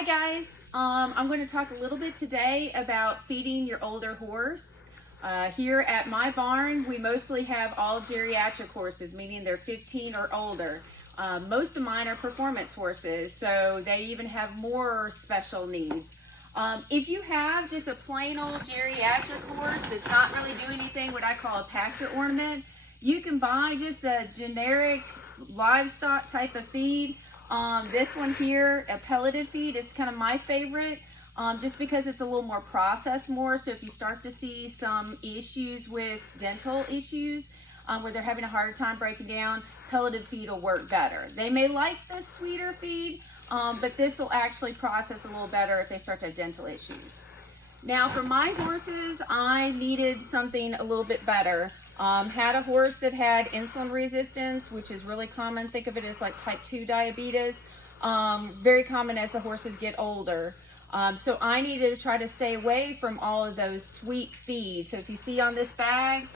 Hi guys, I'm going to talk a little bit today about feeding your older horse. Here at my barn, we mostly have all geriatric horses, meaning they're 15 or older. Most of mine are performance horses, so they even have more special needs. If you have just a plain old geriatric horse that's not really doing anything, what I call a pasture ornament, you can buy just a generic livestock type of feed. This one here, a pelleted feed, is kind of my favorite, just because it's a little more processed more. So if you start to see some issues with dental issues, where they're having a harder time breaking down, pelleted feed will work better. They may like the sweeter feed, but this will actually process a little better if they start to have dental issues. Now for my horses, I needed something a little bit better. Had a horse that had insulin resistance, which is really common. Think of it as like type 2 diabetes. Very common as the horses get older. So I needed to try to stay away from all of those sweet feeds. So if you see on this bag,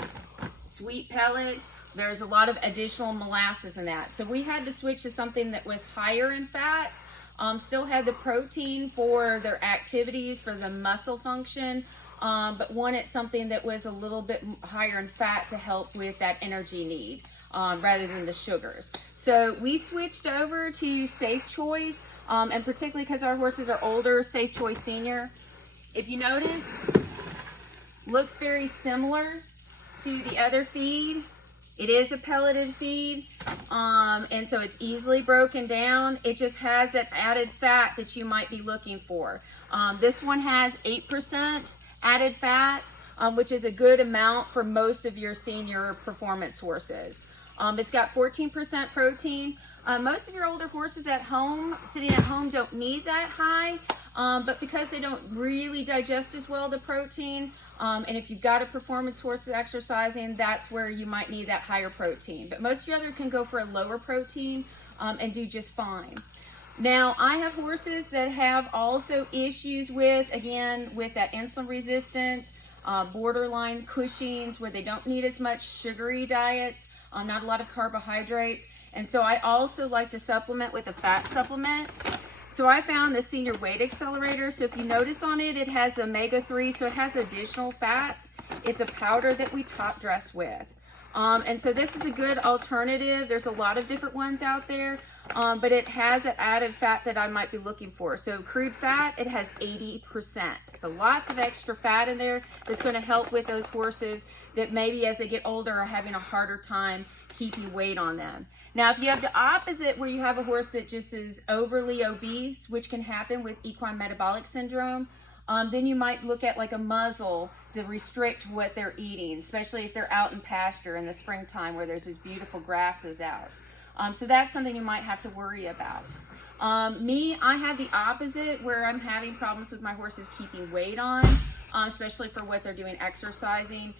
sweet pellet, there's a lot of additional molasses in that. So we had to switch to something that was higher in fat, still had the protein for their activities, for the muscle function, but wanted something that was a little bit higher in fat to help with that energy need, rather than the sugars. So we switched over to Safe Choice, and particularly because our horses are older, Safe Choice Senior. If you notice, looks very similar to the other feed. It is a pelleted feed, and so it's easily broken down. It just has that added fat that you might be looking for. This one has 8% added fat, which is a good amount for most of your senior performance horses. It's got 14% protein. Most of your older horses at home, sitting at home, don't need that high, but because they don't really digest as well the protein, and if you've got a performance horse exercising, that's where you might need that higher protein. But most of your other can go for a lower protein and do just fine. Now, I have horses that have also issues with, again, with that insulin resistance, borderline Cushing's, where they don't need as much sugary diets, not a lot of carbohydrates. And so I also like to supplement with a fat supplement. So I found the Senior Weight Accelerator. So if you notice on it, it has the omega-3, so it has additional fats. It's a powder that we top dress with. And so this is a good alternative. There's a lot of different ones out there, but it has an added fat that I might be looking for. So crude fat, it has 80%. So lots of extra fat in there that's going to help with those horses that maybe as they get older are having a harder time keeping weight on them. Now, if you have the opposite, where you have a horse that just is overly obese, which can happen with equine metabolic syndrome, then you might look at like a muzzle to restrict what they're eating, especially if they're out in pasture in the springtime where there's these beautiful grasses out. So that's something you might have to worry about. I have the opposite, where I'm having problems with my horses keeping weight on, especially for what they're doing exercising.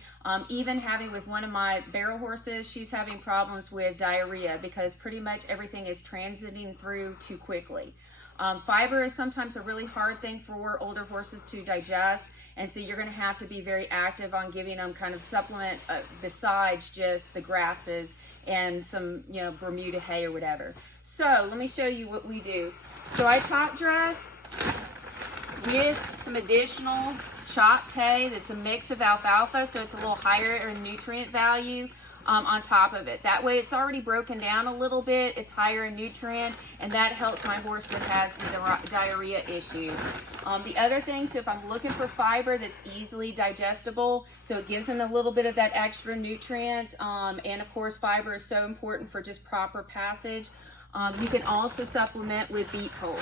Even having with one of my barrel horses, she's having problems with diarrhea because pretty much everything is transiting through too quickly. Fiber is sometimes a really hard thing for older horses to digest, and so you're going to have to be very active on giving them kind of supplement besides just the grasses and some, Bermuda hay or whatever. So let me show you what we do. So I top dress with some additional chopped hay that's a mix of alfalfa, so it's a little higher in nutrient value on top of it. That way it's already broken down a little bit, it's higher in nutrient, and that helps my horse that has the diarrhea issue. The other thing, so if I'm looking for fiber that's easily digestible, so it gives them a little bit of that extra nutrients, and of course fiber is so important for just proper passage. You can also supplement with beet pulp.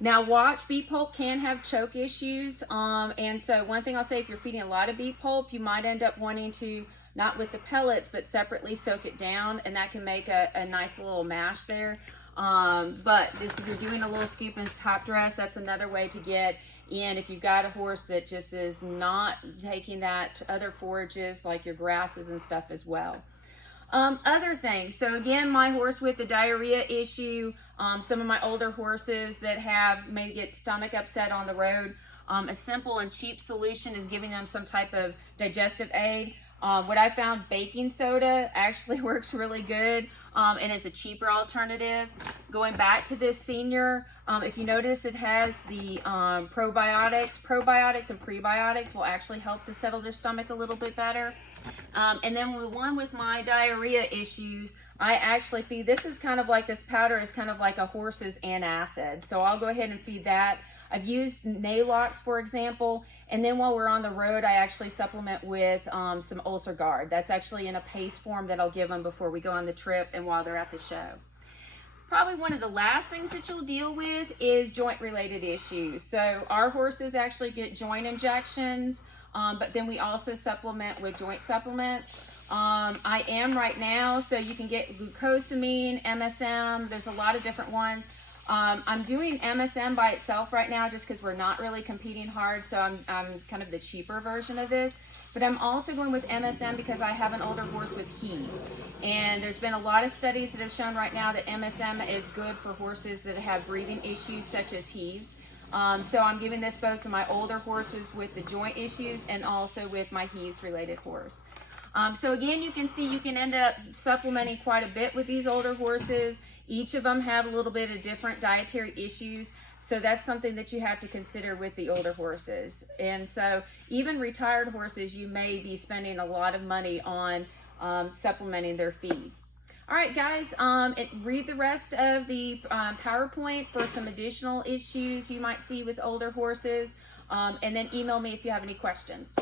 Now watch, beet pulp can have choke issues, and so one thing I'll say, if you're feeding a lot of beet pulp, you might end up wanting to, not with the pellets, but separately soak it down, and that can make a nice little mash there. But just if you're doing a little scoop and top dress, that's another way to get in if you've got a horse that just is not taking that to other forages like your grasses and stuff as well. Other things, so again, my horse with the diarrhea issue, some of my older horses that have maybe get stomach upset on the road, a simple and cheap solution is giving them some type of digestive aid. What I found, baking soda actually works really good and is a cheaper alternative. Going back to this senior, if you notice, it has the probiotics. Probiotics and prebiotics will actually help to settle their stomach a little bit better. And then the one with my diarrhea issues, I actually feed, this is kind of like, this powder is kind of like a horse's antacid. So I'll go ahead and feed that. I've used Nalox, for example, and then while we're on the road, I actually supplement with some Ulcer Guard. That's actually in a paste form that I'll give them before we go on the trip and while they're at the show. Probably one of the last things that you'll deal with is joint-related issues. So our horses actually get joint injections, but then we also supplement with joint supplements. I am right now, so you can get glucosamine, MSM, there's a lot of different ones. I'm doing MSM by itself right now just because we're not really competing hard, so I'm kind of the cheaper version of this. But I'm also going with MSM because I have an older horse with heaves. And there's been a lot of studies that have shown right now that MSM is good for horses that have breathing issues such as heaves. So I'm giving this both to my older horses with the joint issues and also with my heaves related horse. So again, you can see you can end up supplementing quite a bit with these older horses. Each of them have a little bit of different dietary issues. So that's something that you have to consider with the older horses. And so even retired horses, you may be spending a lot of money on supplementing their feed. All right, guys, read the rest of the PowerPoint for some additional issues you might see with older horses, and then email me if you have any questions.